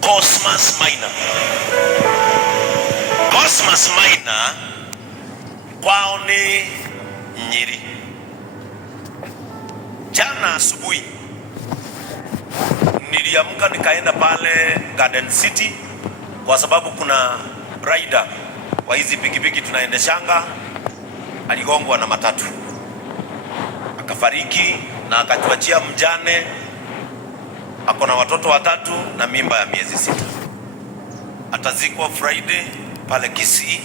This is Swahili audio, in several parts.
Cosmas Maina. Cosmas Maina kwao ni Nyeri. Jana asubuhi niliamka nikaenda pale Garden City kwa sababu kuna rider wa hizi pikipiki tunaendeshanga aligongwa na matatu akafariki, na akatuachia mjane ako na watoto watatu na mimba ya miezi 6. Atazikwa Friday pale Kisii,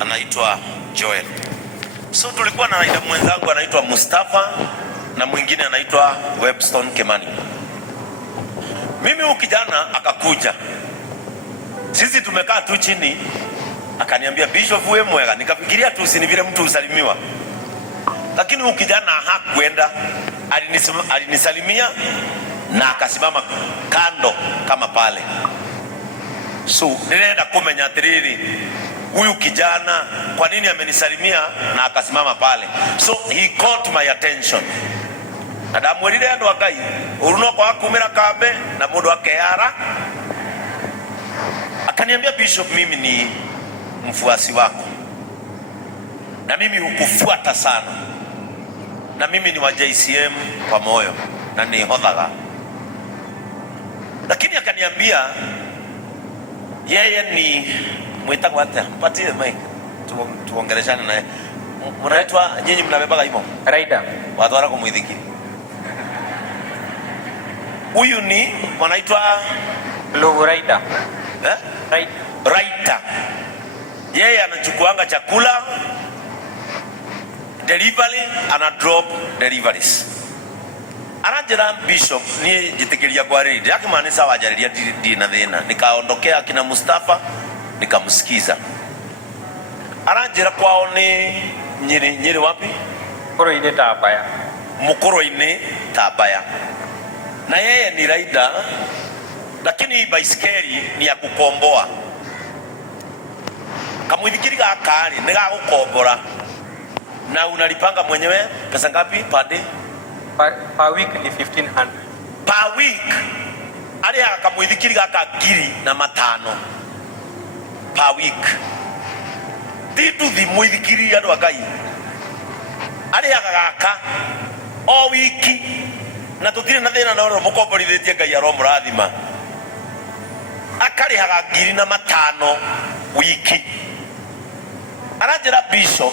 anaitwa Joel. So tulikuwa na rider mwenzangu anaitwa Mustafa na mwingine anaitwa Webstone Kemani. Mimi huyu kijana akakuja, sisi tumekaa tu chini, akaniambia Bishop wewe mwega. Nikafikiria tu si ni vile mtu usalimiwa, lakini huyu kijana hakwenda, alinisalimia na akasimama kando kama pale. So nilienda kumenya atiriri, huyu kijana kwa nini amenisalimia na akasimama pale? So he caught my attention. Na ndamwirire andu akai uruno kwa kumira kambe na mundu akeara, akaniambia Bishop, mimi ni mfuasi wako na mimi hukufuata sana, na mimi ni wa JCM kwa moyo na ni hodhaga. Lakini akaniambia yeye ni mwitagwa hata mpatie mic tuongeleshane naye. Mnaitwa nyinyi mnabebaga himo rider watu wako mwidhiki. Huyu ni wanaitwa low rider rider. Yeye anachukuanga chakula delivery, ana drop deliveries. Anajira Bishop ni jitekeria kwa read yake maana sawa ajalilia dina thina. Nikaondokea kina Mustafa nikamsikiza. Anajira kwao ni Nyeri wapi? Mukoro-ini Tabaya. Mukoro-ini Tabaya. Na yeye ni rider, lakini baiskeli ni ya kukomboa. Kamwithikiri gakari ni ga gukombora. Na unalipanga mwenyewe pesa ngapi per day? Per week ni 1500. Per week. Ali akamwithikiri gaka ngiri na matano per week. Titu thi mwithikiri andu akai. Ali agaka o wiki na tutire na thina na ro mukomborithitie Ngai aro murathima. Akari haga ngiri na matano wiki. Anajira Bishop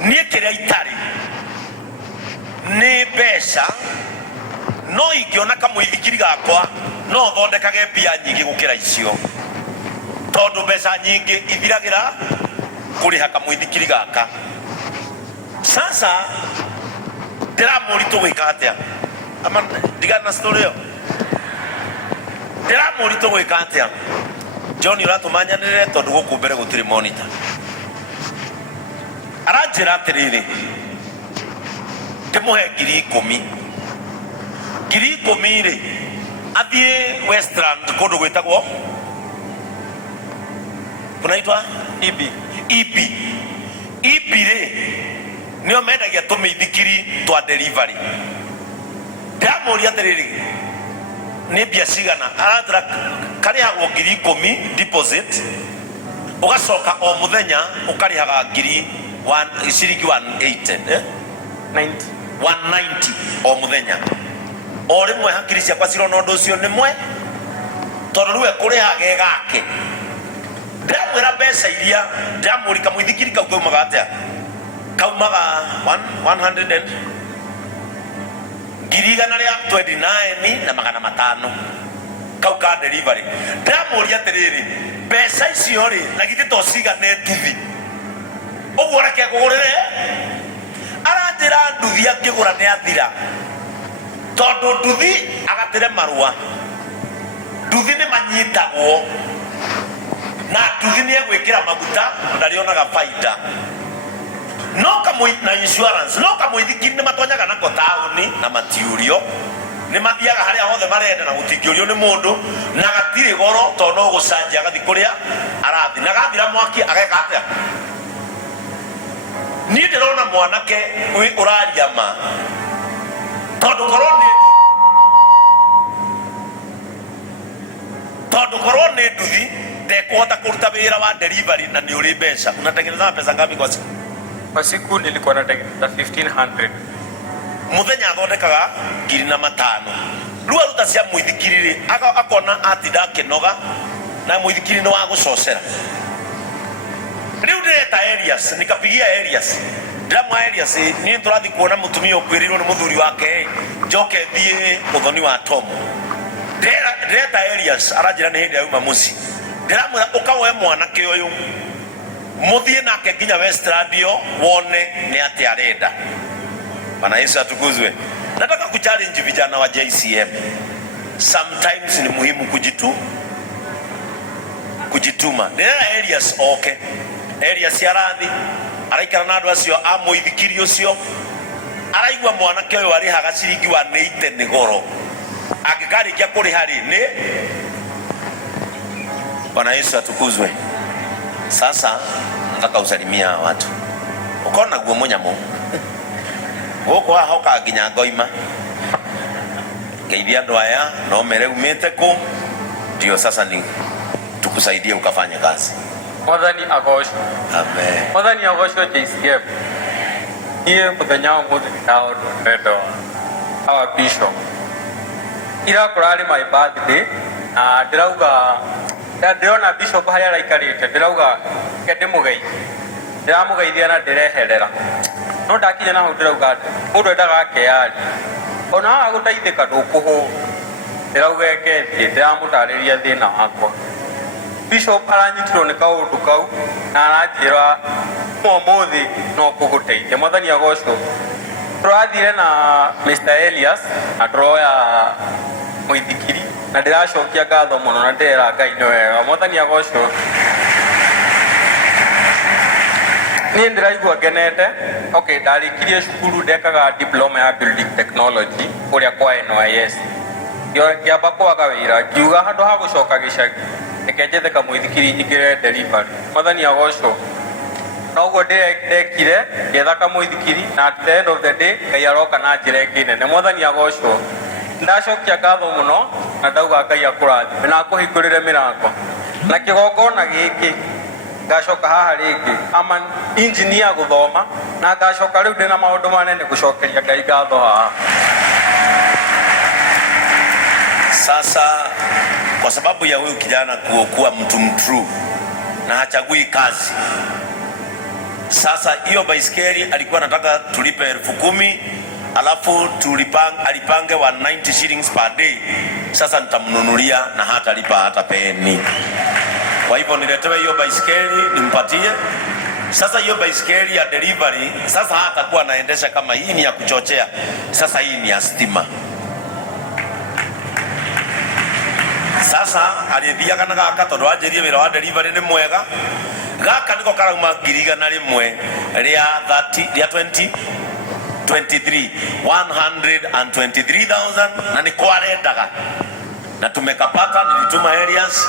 nie kiria itari ni mbeca no ingiona kamwithikiri gakwa no thondekage mbia nyingi gukira icio, tondu mbeca nyingi ithiragira kuriha kamwithikiri gaka. Sasa ndiramurito gwika atia ama ndigana na story yo, ndiramurito gwika atia John uratumanyanire tondu guku mbere gutiri monitor. Aranjira atiriri ndimuhe 10,000 ri athie Westland kundu gwitagwo kunaitwa ibi ri nio mendagia tumithikiri twa delivery. Ndamuri atiriri ni mbia cigana? Aratira karihagwo 10,000 deposit, ugacoka o muthenya ukarihaga ciringi 180 190 o muthenya. O rimwe hakiri ciakwa cirona undu ucio ni mwe tondu riwe kurihage gake. Ndamwira mbeca iria ndamurika mwithikiri kau kaumaga atia? Kaumaga 100 and ngiri igana ria 29 na magana matano kau ka delivery. Ndamuria atiriri mbeca icio ri na giti to cigane nduthi uguo reke kugurire? Aranjira nduthi akigura ni athira tondu nduthi agatire marua. Nduthi ni manyitagwo na nduthi ni egwikira maguta ndarionaga faida. No kamwe na insurance no kamwithikiri ni matonyaga nako tauni na matiurio ni mathiaga haria hothe marenda na gutingiorio ni mundu na gatiri goro tondu no gucanjia gathi kuria arathi na gathira mwaki ageka atia. Ni ndirona mwanake uraria ma tondu koroni tondu korwo ni nduthi ndekuhota kuruta wira wa delivery na ni uri mbeca. Unatengeneza pesa ngapi kwa siku? Kwa siku nilikuwa natengeneza 1500. Muthenya athondekaga 5,000. Riu aruta cia muithikiri ri akona ati ndakinoga na muithikiri ni wa gucocera. Riu ndireta Elias, nikapigia Elias, ndiramwa Elias, ni turathi kuona mutumia ukwirirwo ni muthuri wake njoke thie uthoni wa Tom. Ndireta Elias aranjira ni hindi auma muci, ndiramwira ukawe mwanake uyu muthie nake nginya Westlandio wone ni ati arenda. Bwana Yesu atukuzwe. Nataka kuchallenge vijana wa JCM. Sometimes ni muhimu kujituma. Ndirera Elias okay. Elias arathi araikara na andu acio amuithikiri ucio araigua mwanake uyu arihaga ciringi wa neite ni goro angikarikia kuriha ri ni. Bwana Yesu atukuzwe. Sasa nataka usalimia watu ukona guo munyamo guko ahoka nginya ngoima ngeithia andu aya no mere umite ku ndio sasa ni tukusaidie ukafanya kazi. Mwathani agocwo. Amen. Mwathani agocwo JCM. Niĩ mũthenya wa ũmũthĩ nĩ kaũndũ ndĩrenda our bishop. Ira kũrarĩ my birthday na ndĩrona bishop harĩa araikarĩte ndĩrauga ke ndĩramũgeithia na ndĩreherera. No ndakinya na hau ndĩrauga mũndũ endaga akeari ona haha gũteithĩka ndũkũhũ. Ndĩrauga eke thiĩ ndĩramũtarĩria thĩna wakwa. Bishop aranyitirwo nĩ kaũndũ kau na aranjĩra ũmũthĩ no kũgũteithia. Mwathani agocwo. Tũrathire na Mr. Elias na tũroya mũithikiri na ndĩracokia ngatho mũno na ndĩrera Ngai nĩ wega. Mwathani agocwo. Niĩ ndĩraigua ngenete. Okay, ndarĩkirie cukuru ndekaga diploma ya building technology kũrĩa kwa NYS. Ngĩamba kwaga wĩra ngiuga handũ ha gũcoka gĩcagi reke njethe kamũithikiri nyingĩre delivery. Mwathani agocwo. Na ũguo ndekire ngĩetha kamũithikiri na at the end of the day Ngai aroka na njĩra ĩngĩ nene. Mwathani agocwo. Ndacokia ngatho mũno na ndauga Ngai akũrathime na akũhingũrĩre mĩrango. Na kĩgongona gĩkĩ ngacoka haha rĩngĩ ama engineer gũthoma na ngacoka rĩu ndĩna maũndũ manene gũcokeria Ngai ngatho haha. Sasa kwa sababu ya huyu kijana kuwa mtu mtrue na hachagui kazi. Sasa hiyo baiskeli alikuwa anataka tulipe 10,000 alafu alipange 190 shillings per day. Sasa nitamnunulia na hata lipa hata peni. Kwa hivyo niletewe hiyo baiskeli nimpatie. Sasa hiyo baiskeli ya delivery sasa hatakuwa anaendesha kama hii ni ya kuchochea. Sasa hii ni ya stima. Sasa alithiaga na gaka tondu anjirie wira wa delivery ni mwega. Gaka niko karauma 100,000 ria 2023 123,000 na ni kwarendaga na tumekapata. Nilituma Elias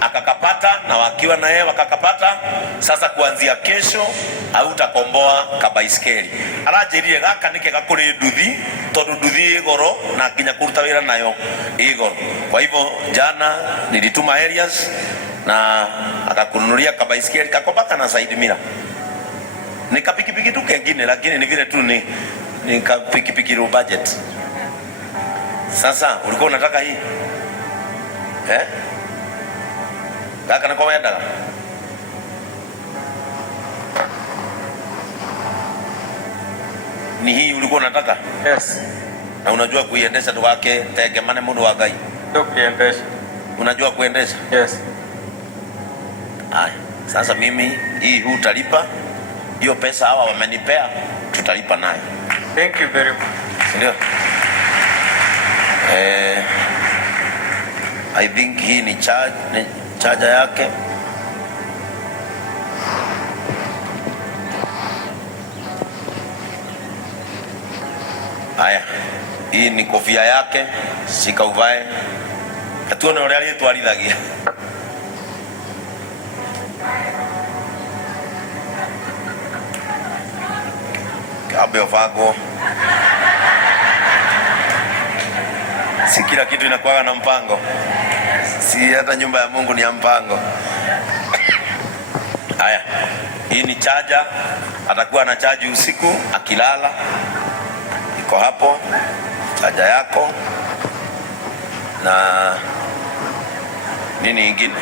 akakapata na wakiwa na yeye wakakapata. Sasa kuanzia kesho hautakomboa kabaiskeli. Aranjirie gaka nike gakuri nduthi tondu nduthi igoro na nginya kuruta wira nayo igoro. Kwa hivyo jana nilituma Elias na akakununulia kabaiskeli kakopaka na side mirror. Nika pikipiki tu kengine lakini ni vile tu ni pikipiki low budget. Sasa ulikuwa unataka hii? Kaka na kwa yenda. Ni hii ulikuwa unataka? Yes. Na unajua kuiendesha tu wake tegemane mundu wa Ngai. Ndio kuiendesha. Unajua kuendesha? Yes. Haya. Sasa mimi hii utalipa. Hiyo pesa hawa wamenipea tutalipa nayo. Thank you very much. Ndio. I think hii ni charger yake. Haya. Hii ni kofia yake. Shika uvae. Katuone ule aliyetwarithagia. Kabe ofago. Si kila kitu inakuwa na mpango. Si hata nyumba ya Mungu ni ya mpango. Haya, hii ni chaja, atakuwa na chaji usiku akilala, iko hapo chaja yako. Na nini ingine?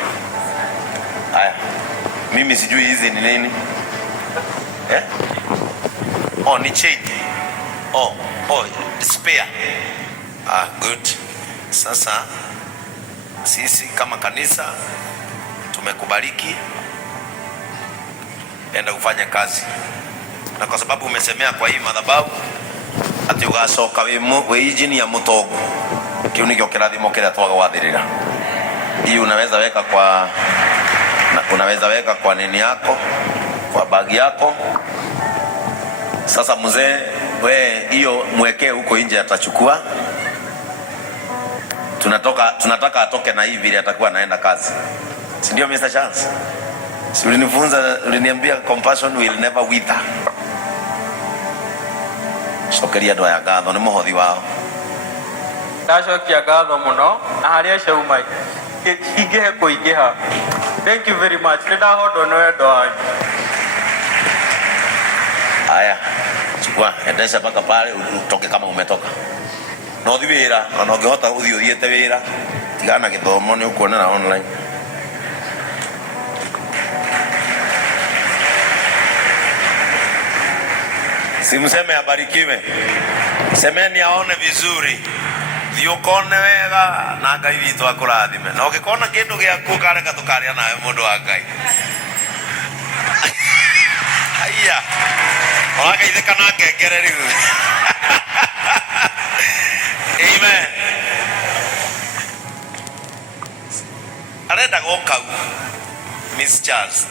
Haya, mimi sijui hizi ni nini eh? Oh, ni chain. Oh, spare. Good. Sasa sisi kama kanisa tumekubariki, enda ufanye kazi, na kwa sababu umesemea kwa hii madhabahu ati ugacoka we injini ya mutongo, kiu nikio kirathimo kiria twagawathirira. Hii unaweza weka kwa nini yako, kwa bagi yako. Sasa mzee, we hiyo mwekee huko nje, atachukua. Tunataka atoke na hii vile atakuwa anaenda kazi, si ndio Mr. Chance? Si uliniambia compassion will never wither. Cokeria andũ aya ngatho, nĩ mũhothi wao. Ndacokia ngatho mũno na harĩa ciauma ingĩhe kũingĩha. Thank you very much. Nĩ ndahondwo nĩ wendo wanyu. Haya, chukua endesha mpaka pale utoke kama umetoka. Na uthi wĩra, na ũngĩhota uthi ũthiĩte wĩra, tigana na gĩthomo, nĩ ũkuonera online. Simseme abarikiwe, semeni aone vizuri, thiukone wega na Ngai witũ akũrathime. Na ũngĩkona kĩndũ gĩaku kareka tũkarĩa nawe mũndũ wa Ngai. Haya, ũrageithĩka na ngengere rĩu. Amen. Arenda gũkau Miss Charles.